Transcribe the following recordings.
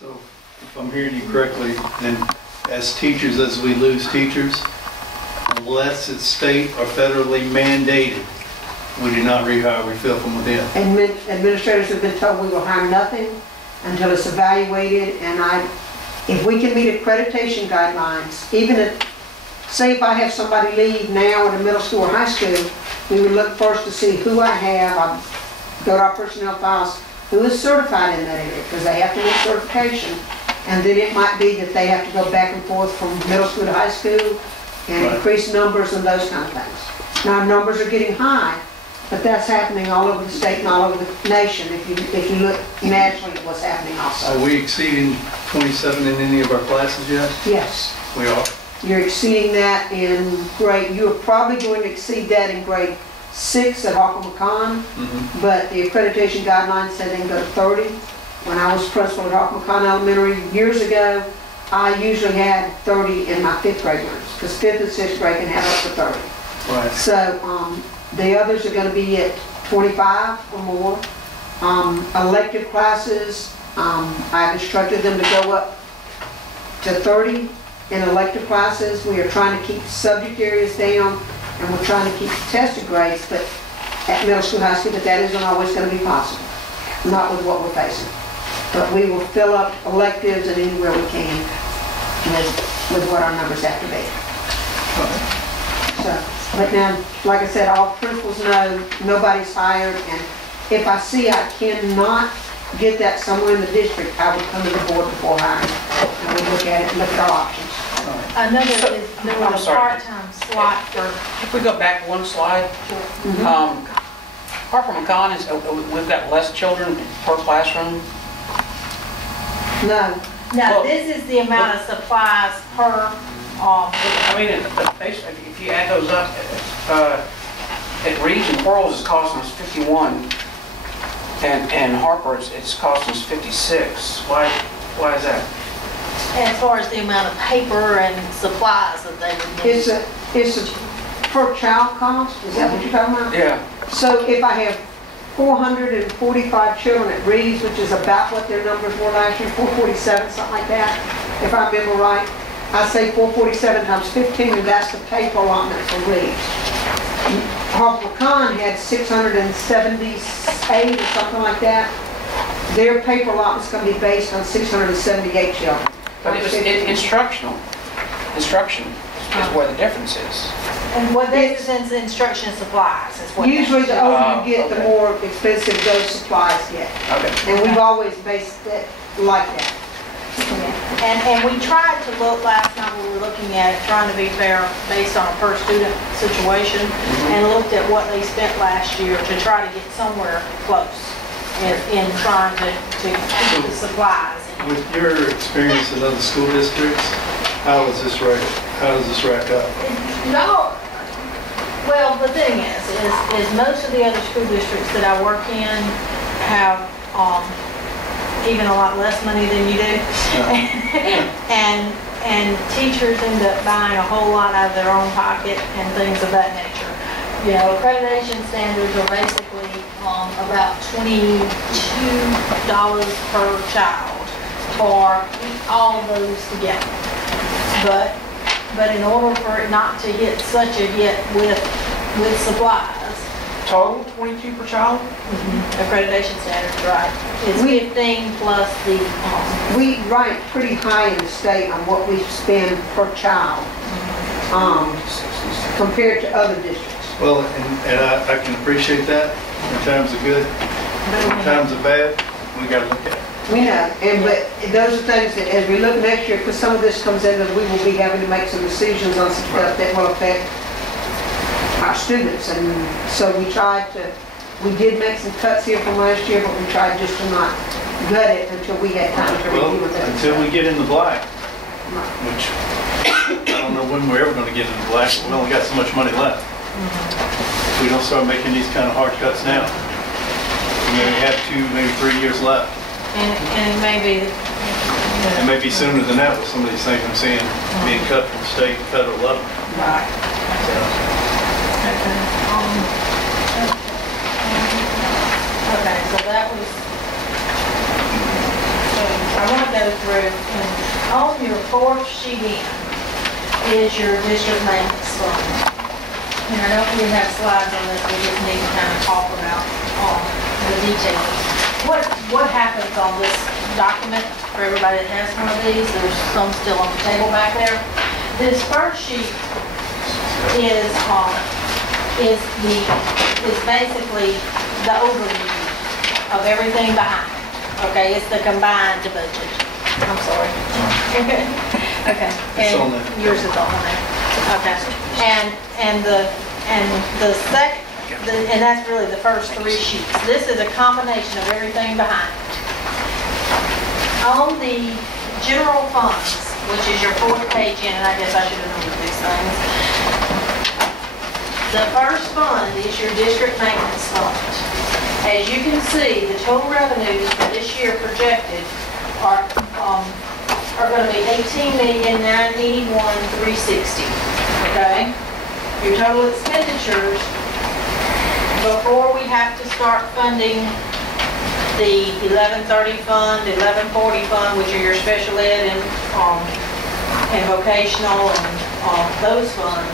So, if I'm hearing you correctly, then as teachers, as we lose teachers, unless it's state or federally mandated, we do not rehire, we fill from within. Administrators have been told we will hire nothing until it's evaluated, and if we can meet accreditation guidelines, even if, say if I have somebody leave now at a middle school or high school, we would look first to see who I have. I'll go to our personnel files, who is certified in that area, because they have to meet certification. And then it might be that they have to go back and forth from middle school to high school and increase numbers and those kind of things. Now, numbers are getting high, but that's happening all over the state and all over the nation if you look nationally at what's happening also. Are we exceeding 27 in any of our classes yet? Yes. We are. You're exceeding that in grade, you're probably going to exceed that in grade 6 at Hockley-McConn, but the accreditation guidelines say they can go to 30. When I was principal at Hockley-McConn Elementary years ago, I usually had 30 in my 5th grade learners, because 5th and 6th grade can have up to 30. Right. So the others are going to be at 25 or more. Elective classes, I've instructed them to go up to 30 in elective classes. We are trying to keep subject areas down, and we're trying to keep tested grades, but at middle school, high school, but that isn't always going to be possible, not with what we're facing. But we will fill up electives and anywhere we can with what our numbers have to be. So, but now, like I said, all principals know nobody's hired, and if I see I cannot get that somewhere in the district, I would come to the board before hiring. And we look at it and look at our options. Another is there was a part-time slot for. If we go back one slide, Harper-McConn is, we've got less children per classroom. No. No, this is the amount of supplies per. I mean, basically, if you add those up, at Reeves and Quarles it's costing us 51, and Harper it's costing us 56. Why is that? As far as the amount of paper and supplies that they would need. It's a per child cost, is that what you're talking about? Yeah. So if I have 445 children at Reeves, which is about what their numbers were last year, 447, something like that, if I remember right, I say 447 times 15, and that's the paper allotment for Reeves. Harper-McConn had 678 or something like that. Their paper allotment's going to be based on 678 children. But it's instructional. Instruction is where the difference is. And what this is instruction supplies is what. Usually the older you get, the more expensive those supplies get. Okay. And we've always based it like that. And we tried to look, last time we were looking at it, trying to be fair based on a per student situation, and looked at what they spent last year to try to get somewhere close in trying to keep the supplies. With your experience in other school districts, how does this rack up? No. Well, the thing is most of the other school districts that I work in have even a lot less money than you do. and teachers end up buying a whole lot out of their own pocket and things of that nature. You know, accreditation standards are basically about $22 per child for all those together. But in order for it not to hit such a hit with supplies. Total 22 per child? Accreditation standards, right. It's 15 plus the. We rank pretty high in the state on what we spend per child compared to other districts. Well, and I can appreciate that in times of good, in times of bad, we got to look at it. We know, but those are things that as we look next year, because some of this comes in, that we will be having to make some decisions on some stuff that will affect our students. And so we did make some cuts here from last year, but we tried just to not gut it until we had time to review it. Until we get in the black, which I don't know when we're ever going to get in the black, but we only got so much money left. If we don't start making these kind of hard cuts now, we may have 2, maybe 3 years left. And maybe. And maybe sooner than that with some of these things I'm seeing being cut from state and federal level. Right. Okay, so that was I want to go through, and on your fourth sheet in is your district maintenance fund. And I don't really have slides on this, we just need to kind of talk about the details. What happens on this document, for everybody that has one of these, there's some still on the table back there. This first sheet is basically the overview of everything behind it. Okay, it's the combined budget. I'm sorry. Okay. Okay. It's on And there. yours is on there. Okay. And that's really the first three sheets. This is a combination of everything behind it. On the general funds, which is your fourth page in, and I guess I should have numbered these things. The first fund is your district maintenance fund. As you can see, the total revenues for this year projected are going to be $18,981,360. Okay? Your total expenditures, before we have to start funding the 1130 fund, 1140 fund, which are your special ed and vocational and those funds,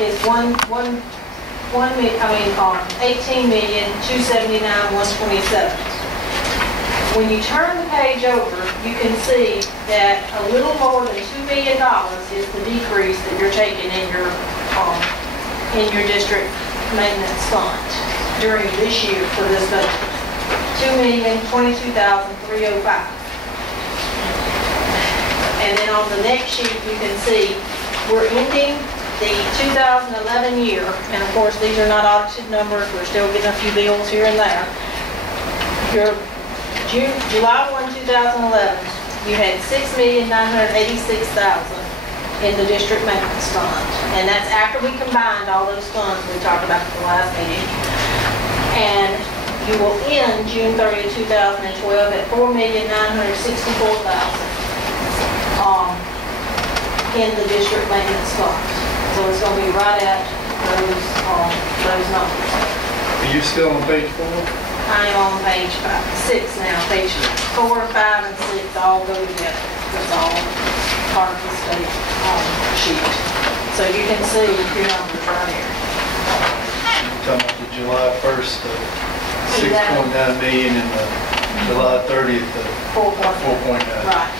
is 18,279,127. When you turn the page over, you can see that a little more than $2 million is the decrease that you're taking in your district maintenance fund during this year for this budget. $2,022,305. And then on the next sheet, you can see we're ending the 2011 year, and of course, these are not audited numbers. We're still getting a few bills here and there. Your July 1, 2011, you had $6,986,000 in the district maintenance fund. And that's after we combined all those funds we talked about at the last meeting. And you will end June 30, 2012 at $4,964,000 in the district maintenance fund. So it's going to be right at those numbers. Are you still on page 4? I am on page 6 now. Page 4, 5, and 6 all go together. It's all part of the state sheet. So you can see your numbers right here. You're talking about the July 1st, 6.9 million, and the July 30th, 4.9. Right.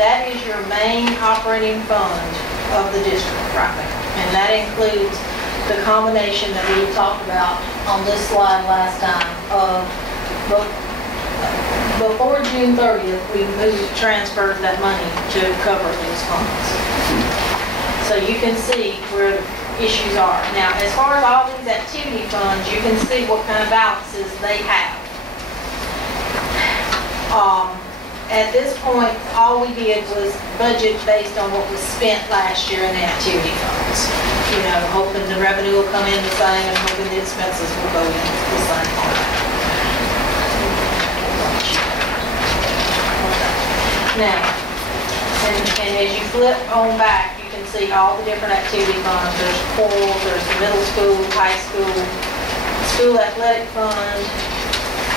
That is your main operating fund of the district right there. And that includes the combination that we talked about on this slide last time of before June 30th, we transferred that money to cover those funds. So you can see where the issues are. Now, as far as all these activity funds, you can see what kind of balances they have. At this point, all we did was budget based on what was spent last year in the activity funds. You know, hoping the revenue will come in the same and hoping the expenses will go in the same. Now, and as you flip on back, you can see all the different activity funds. There's pools, there's the middle school, high school, school athletic fund,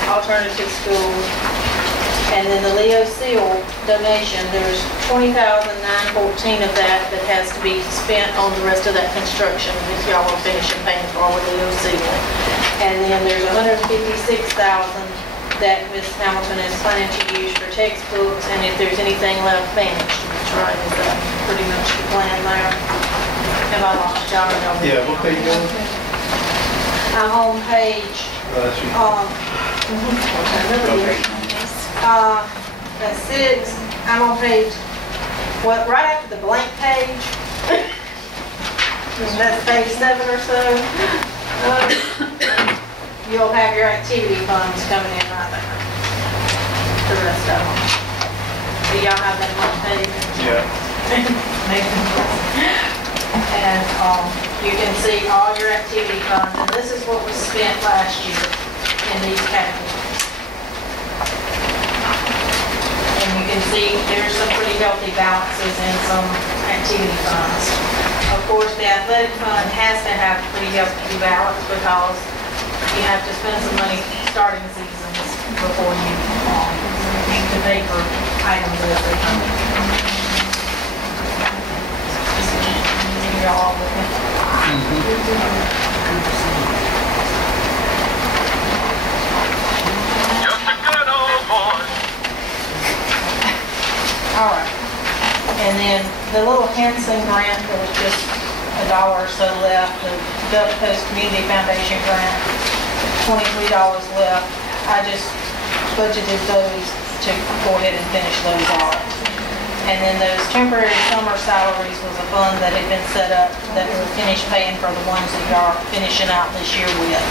alternative school. And then the Leo Seal donation, there's $20,914 of that has to be spent on the rest of that construction that y'all are finishing paying for with Leo Seal. And then there's $156,000 that Ms. Hamilton is planning to use for textbooks, and if there's anything left managed, which right is pretty much the plan there. Have I lost y'all? Yeah, what page you on? I'm on page, that's 6. I'm on page, right after the blank page. That's page 7 or so. You'll have your activity funds coming in right there. The rest of them. Do y'all have that one page? Yeah. And you can see all your activity funds, and this is what was spent last year in these categories. And you can see there's some pretty healthy balances in some activity funds. Of course, the athletic fund has to have a pretty healthy balance because you have to spend some money starting seasons before you pay for items as they come in. Y'all all with me? Just a good old boy. All right. And then the little Henson grant, there was just $1 or so left, the Gulf Coast Community Foundation grant, $23 left. I just budgeted those to go ahead and finish those off. And then those temporary summer salaries was a fund that had been set up that will finish paying for the ones that you are finishing out this year with.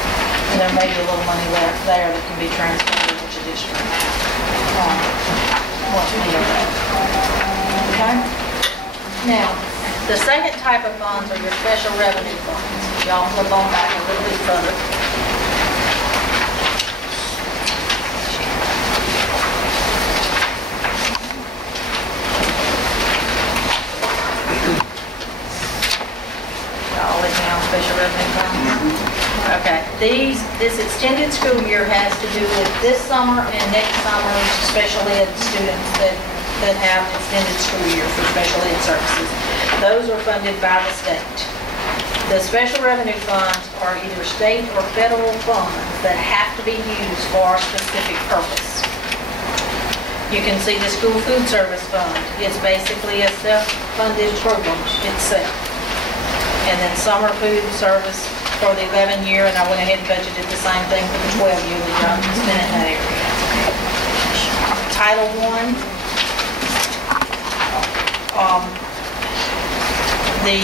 And there may be a little money left there that can be transferred over to district. Once we know that. Okay? Now, the second type of funds are your special revenue funds. Y'all flip on back a little bit further. Y'all let me on special revenue funds? Okay, this extended school year has to do with this summer and next summer's special ed students that have extended school year for special ed services. Those are funded by the state. The special revenue funds are either state or federal funds that have to be used for a specific purpose. You can see the school food service fund. It's basically a self-funded program itself. And then summer food service for the 11 year, and I went ahead and budgeted the same thing for the 12 year that y'all spent in that area. Title I, the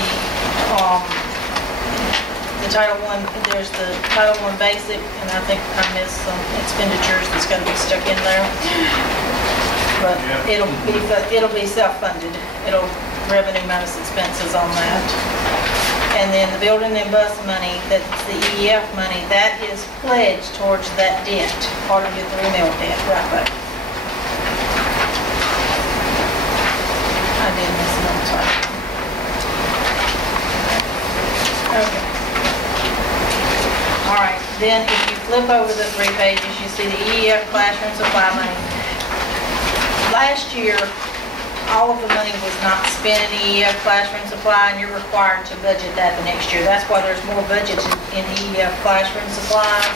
Title I, there's the Title I basic, and I think I missed some expenditures that's got to be stuck in there. But it'll be self-funded. It'll revenue minus expenses on that. And then the building and bus money, that's the EEF money, that is pledged towards that debt, part of your 3 mil debt, right there. I did miss it, I'm sorry. Okay. All right, then if you flip over the 3 pages, you see the EEF classroom supply money. Last year, all of the money was not spent in EEF classroom supply, and you're required to budget that the next year. That's why there's more budget in EEF classroom supplies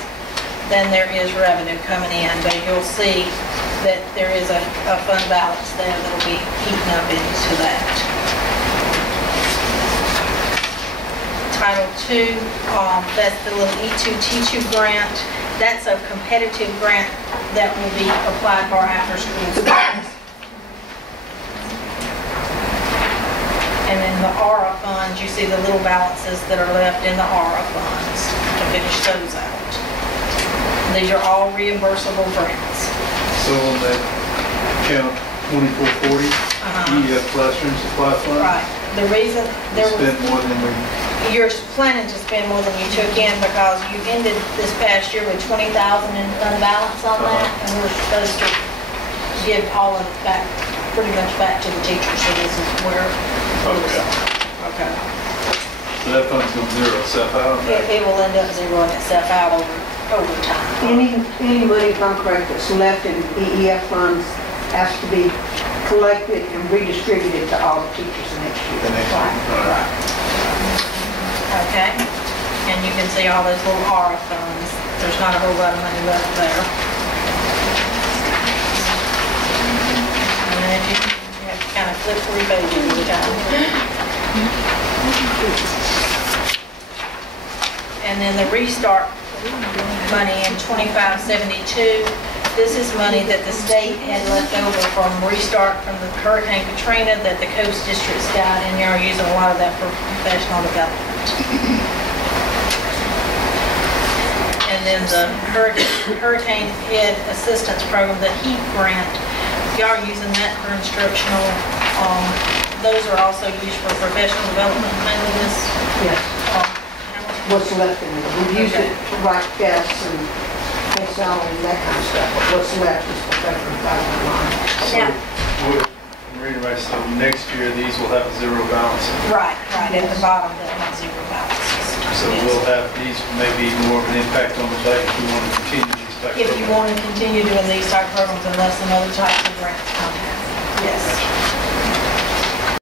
than there is revenue coming in. But you'll see that there is a fund balance there that'll be eaten up into that. Title II, that's the little E2T2 grant. That's a competitive grant that will be applied for after-school schools. And then the ARA funds, you see the little balances that are left in the ARA funds to finish those out. These are all reimbursable grants. So on that account 2440, EF classroom supply fund? Right. The reason there was... Spend more than we... You're planning to spend more than you took in because you ended this past year with 20,000 in fund balance on that, and we're supposed to give all of it back, pretty much back to the teachers, so this is where... Okay. So that fund's going to zero itself out? It will end up zeroing itself out over time. Any money, if I'm correct, that's left in EEF funds has to be collected and redistributed to all the teachers the next year. The next one. Right. Okay, and you can see all those little ARA funds. There's not a whole lot of money left there. And then you have to kind of flip 3 pages at a time. And then the restart money in 2572. This is money that the state had left over from restart from the Hurricane Katrina that the coast districts got, and you're using a lot of that for professional development. And then the Hurricane Ed Assistance Program, the HEAP grant, y'all are using that for instructional. Those are also used for professional development, mainly this. Yes. What's left in it? We've used it to write tests and pay salary and that kind of stuff, but what's left is professional development line. Yeah. So next year, these will have a zero balance. Right, at the bottom, they'll have zero balances. So Yes. we'll have, these may be more of an impact on the budget if we want to continue these type if you program. want to continue doing these type programs unless some other types of grants